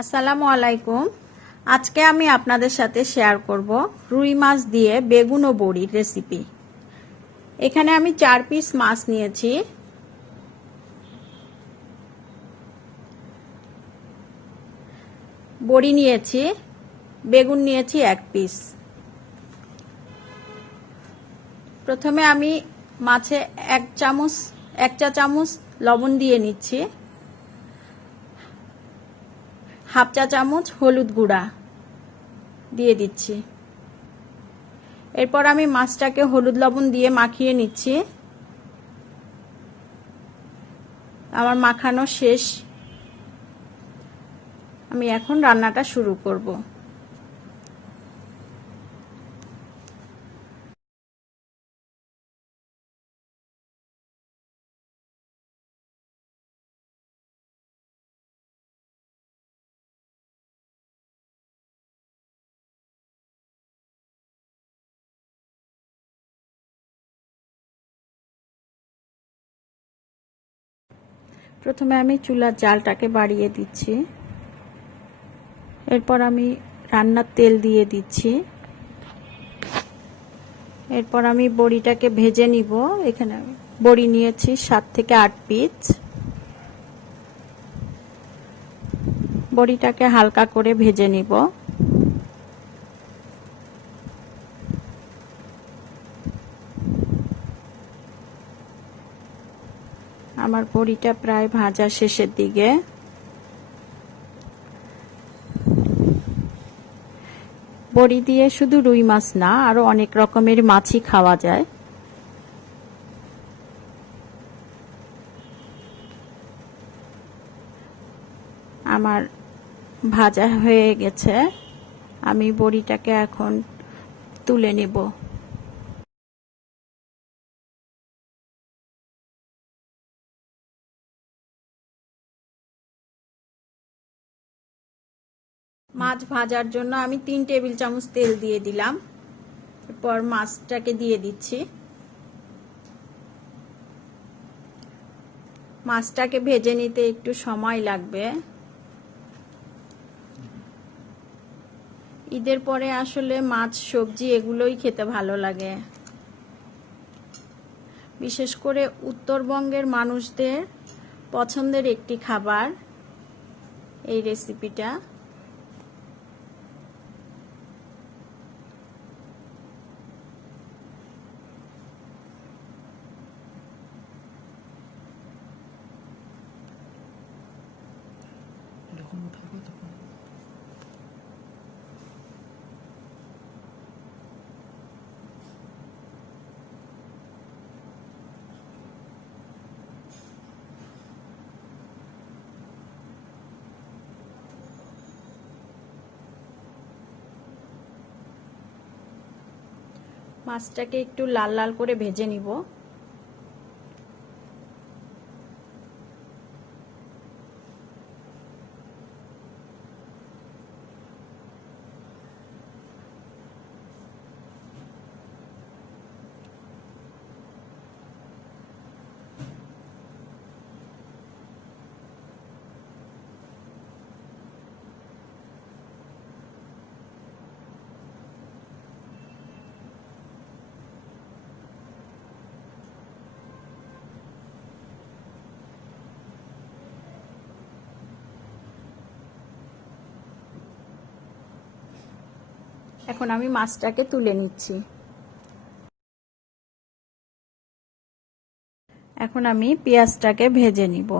আসসালামু আলাইকুম। আজকে আমি আপনাদের সাথে শেয়ার করব রুই মাছ দিয়ে বেগুন ও বড়ির রেসিপি। এখানে আমি 4 পিস মাছ নিয়েছি। বড়ি নিয়েছি, বেগুন নিয়েছি 1 পিস। প্রথমে আমি মাছে 1 চা চামচ লবণ দিয়ে নিচ্ছি, হাফ চা চামচ হলুদ গুঁড়া দিয়ে দিচ্ছি। এরপর আমি মাছটাকে হলুদ লবণ দিয়ে মাখিয়ে নিচ্ছি। আমার মাখানো শেষ। আমি এখন রান্নাটা শুরু করব। প্রথমে আমি চুলার জালটাকে বাড়িয়ে দিচ্ছি। এরপর আমি রান্নার তেল দিয়ে দিচ্ছি। এরপর আমি বড়িটাকে ভেজে নিব। এখানে বড়ি নিয়েছি 7 থেকে 8 পিস। বড়িটাকে হালকা করে ভেজে নিব। আমার বড়িটা প্রায় ভাজা শেষের দিকে। বড়ি দিয়ে শুধু রুই মাছ না, আরো অনেক রকমের মাছই খাওয়া যায়। আমার ভাজা হয়ে গেছে। আমি বড়িটাকে এখন তুলে নেব। মাছ ভাজার জন্য আমি 3 টেবিল চামচ তেল দিয়ে দিলাম। এরপর মাছটাকে দিয়ে দিচ্ছি। মাছটাকে ভেজে নিতে একটু সময় লাগবে। ঈদের পরে আসলে মাছ সবজি এগুলোই খেতে ভালো লাগে। বিশেষ করে উত্তরবঙ্গের মানুষদের পছন্দের একটি খাবার এই রেসিপিটা। মাছটাকে একটু লাল লাল করে ভেজে নিব। এখন আমি মাছটাকে তুলে নিচ্ছি। এখন আমি পেঁয়াজটাকে ভেজে নিব।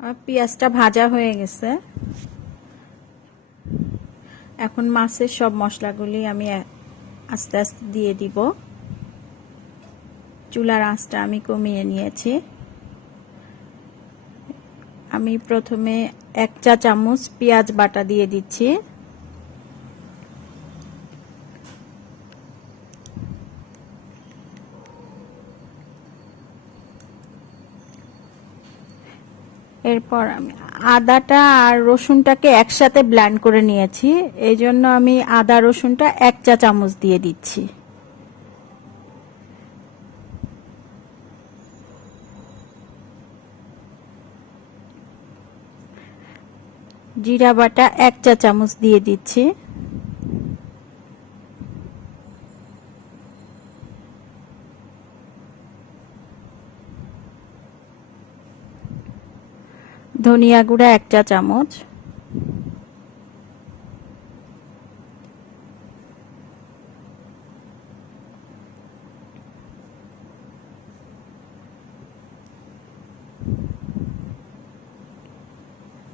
আমার পেঁয়াজটা ভাজা হয়ে গেছে। এখন মাছের সব মশলাগুলি আমি আস্তে আস্তে দিয়ে দিব। চুলার আঁচটা আমি কমিয়ে নিয়েছি। আমি প্রথমে 1 চা চামচ পেঁয়াজ বাটা দিয়ে দিচ্ছি। এরপর আমি আদাটা আর রসুনটাকে একসাথে ব্লেন্ড করে নিয়েছি, এই জন্য আমি আদা রসুনটা 1 চা চামচ দিয়ে দিচ্ছি। জিরা বাটা 1 চা চামচ দিয়ে দিচ্ছি। ধনিয়া গুঁড়া 1 চা চামচ।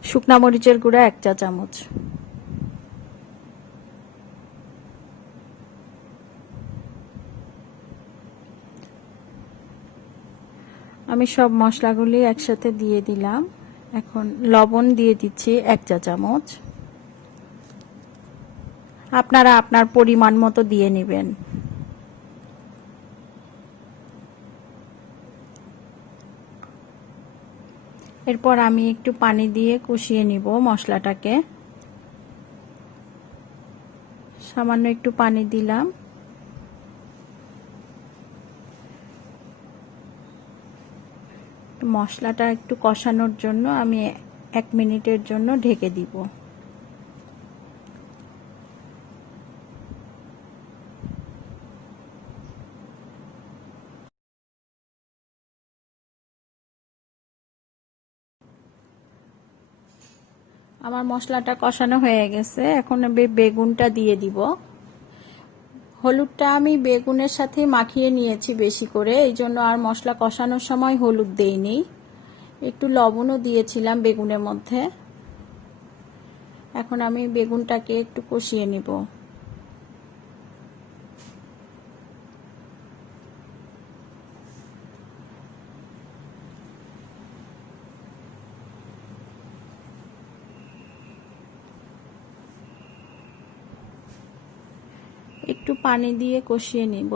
শুকনা মরিচের গুঁড়া 1 চা চামচ। আমি সব মশলাগুলি একসাথে দিয়ে দিলাম। এখন লবণ দিয়ে দিচ্ছি 1 চা চামচ। আপনারা আপনার পরিমাণ মতো দিয়ে নেবেন। এরপর আমি একটু পানি দিয়ে কষিয়ে নিব মশলাটাকে। সামান্য একটু পানি দিলাম। মশলাটা একটু কষানোর জন্য আমি 1 মিনিটের জন্য ঢেকে দিব। আমার মশলাটা কষানো হয়ে গেছে, এখন আমি বেগুনটা দিয়ে দিব। হলুদটা আমি বেগুনের সাথে মাখিয়ে নিয়েছি বেশি করে, এই জন্য আর মশলা কষানোর সময় হলুদ দেইনি। একটু লবণও দিয়েছিলাম বেগুনের মধ্যে। এখন আমি বেগুনটাকে একটু কষিয়ে নিব। একটু পানি দিয়ে কষিয়ে নিব।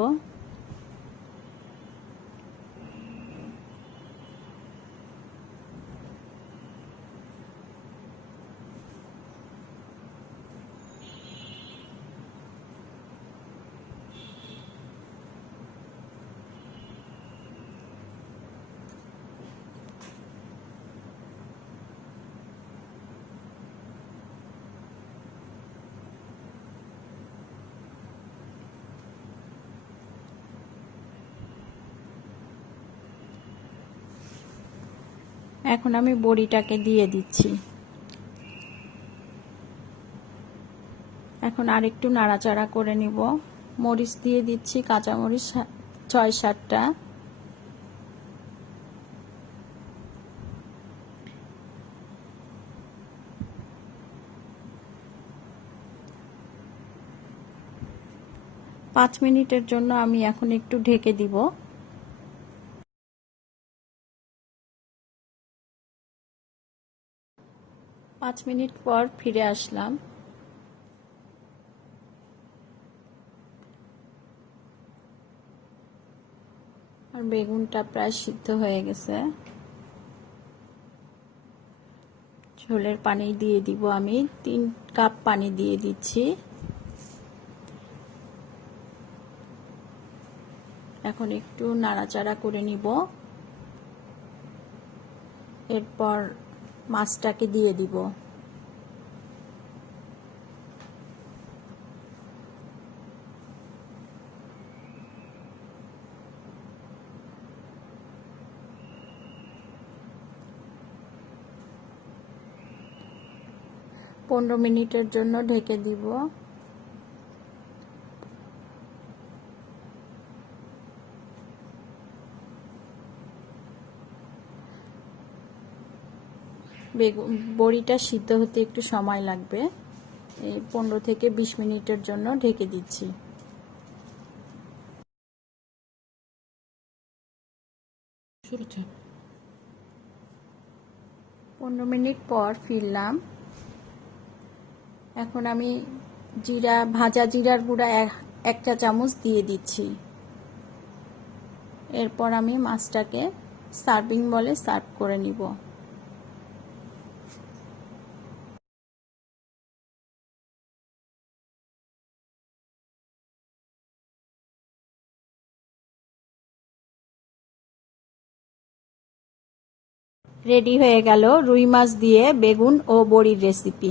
এখন আমি বড়িটাকে দিয়ে দিচ্ছি। এখন আরেকটু নাড়াচাড়া করে নিব। মরিচ দিয়ে দিচ্ছি, কাঁচা মরিচ 6-7টা। পাঁচ মিনিটের জন্য আমি এখন একটু ঢেকে দিব। পাঁচ মিনিট পর ফিরে আসলাম। আর বেগুনটা প্রায় সিদ্ধ হয়ে গেছে। ঝোলের পানি দিয়ে দিব, আমি 3 কাপ পানি দিয়ে দিচ্ছি। এখন একটু নাড়াচাড়া করে নিব। এরপর মাছটাকে দিয়ে দিব। পনেরো মিনিটের জন্য ঢেকে দিব। বড়িটা সিদ্ধ হতে একটু সময় লাগবে, 15 থেকে 20 মিনিটের জন্য ঢেকে দিচ্ছি। শুরুতে 15 মিনিট পর ফিরলাম। এখন আমি ভাজা জিরার গুঁড়া 1 চা চামচ দিয়ে দিচ্ছি। এরপর আমি মাছটাকে সার্ভিং বলে সার্ভ করে নিব। রেডি হয়ে গেল রুই মাছ দিয়ে বেগুন ও বড়ির রেসিপি।